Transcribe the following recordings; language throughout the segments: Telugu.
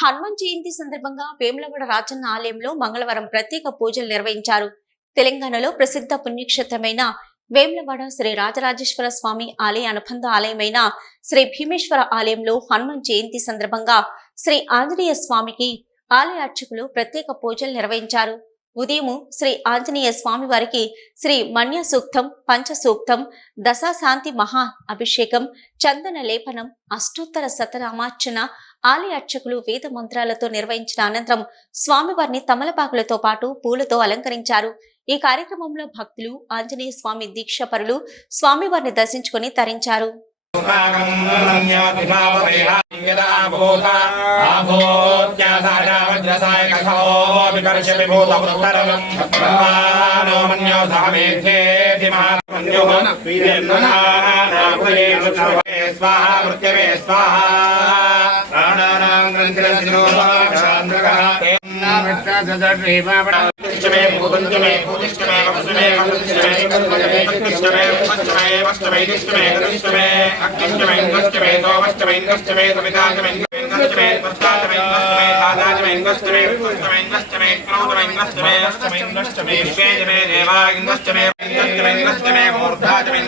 హనుమాన్ జయంతి సందర్భంగా వేములవాడ రాజన్న ఆలయంలో మంగళవారం ప్రత్యేక పూజలు నిర్వహించారు. తెలంగాణలో ప్రసిద్ధ పుణ్యక్షేత్రమైన వేములవాడ శ్రీ రాజరాజేశ్వర స్వామి ఆలయ అనుబంధ ఆలయమైన శ్రీ భీమేశ్వర ఆలయంలో హనుమాన్ జయంతి సందర్భంగా శ్రీ ఆంజనేయ స్వామికి ఆలయ అర్చకులు ప్రత్యేక పూజలు నిర్వహించారు. ఉదయం శ్రీ ఆంజనేయ స్వామి వారికి శ్రీ మన్య సూక్తం పంచ సూక్తం దశాశాంతి మహా అభిషేకం చందన లేపనం అష్టోత్తర శతనామార్చన ఆలయ అర్చకులు వేద మంత్రాలతో నిర్వహించిన అనంతరం స్వామివారిని తమలపాకులతో పాటు పూలతో అలంకరించారు. ఈ కార్యక్రమంలో భక్తులు ఆంజనేయ స్వామి దీక్షపరులు స్వామివారిని దర్శించుకుని తరించారు. सायकसोऽपिकर्षविभूतमुत्तरवन्नो मन्यो सह मेध्येति महामन्युः स्वाहा मृत्यवे स्वाहा प्राणानां ग्रन्थिरसिरोपाक्षान्द्रकः ष्टमे भूतञ्चमे भूतिष्ठमे वसुमे वसुष्टमे कल्पजमे वस्तमे वस्तमे वस्तमे अग्निष्टमे अग्निष्टमे सोमष्टमे अग्निष्टमे सविताकमे ఇంగస్తమే పష్టాతమే ఇంగస్తమే దాదాజమే ఇంగస్తమే ఇంగస్తమే ఇంగస్తమే క్రౌదమే ఇంగస్తమే ఇంగస్తమే ఇంగస్తమే విశ్వేజమే దేవా ఇంగస్తమే ఇంగస్తమే ఇంగస్తమే మూర్ధాజమే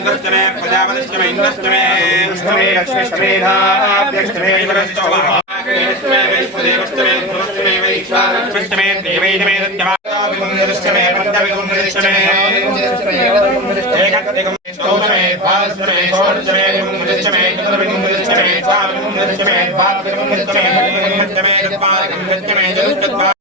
స్వాహ మృత్యవే స్వాహ ప్రాణానాం గ్రంథిరో Thank నమః నమః ఓం దాంతాయ నమః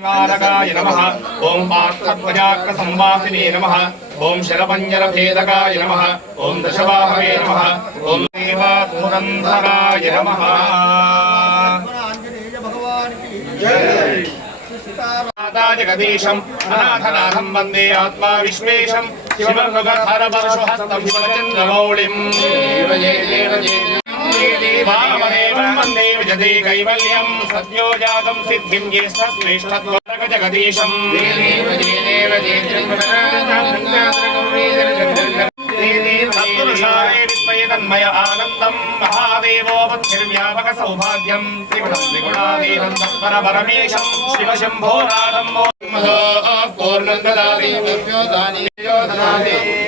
నివారకాయ నమః. ఓం పార్థధ్వజాక సంవాసినే నమః. ఓం శరపంజర భేదకాయ నమః. ఓం దశవాహవే నమః. ఓం దేవాధురంధరాయ నమః. ఆంజనేయ భగవానికి జగదీశం అనాథనాథం వందే ఆత్మా విశ్వేశం. శివమృగధర పరశుహస్తం శివచంద్రమౌళిం. వామదేవం వందే విజదే కైవల్యం సద్యో జాతం సిద్ధిం జ్యేష్ఠ శ్రేష్ఠత్వరక జగదీశం సత్పురుషాయ విద్మయ తన్మయ ఆనందం మహాదేవో బుద్ధిర్వ్యాపక సౌభాగ్యం త్రిగుణం త్రిగుణాతీతం తత్పర పరమేశం శివ శంభో నాదం పూర్ణం దదాతి దదాతి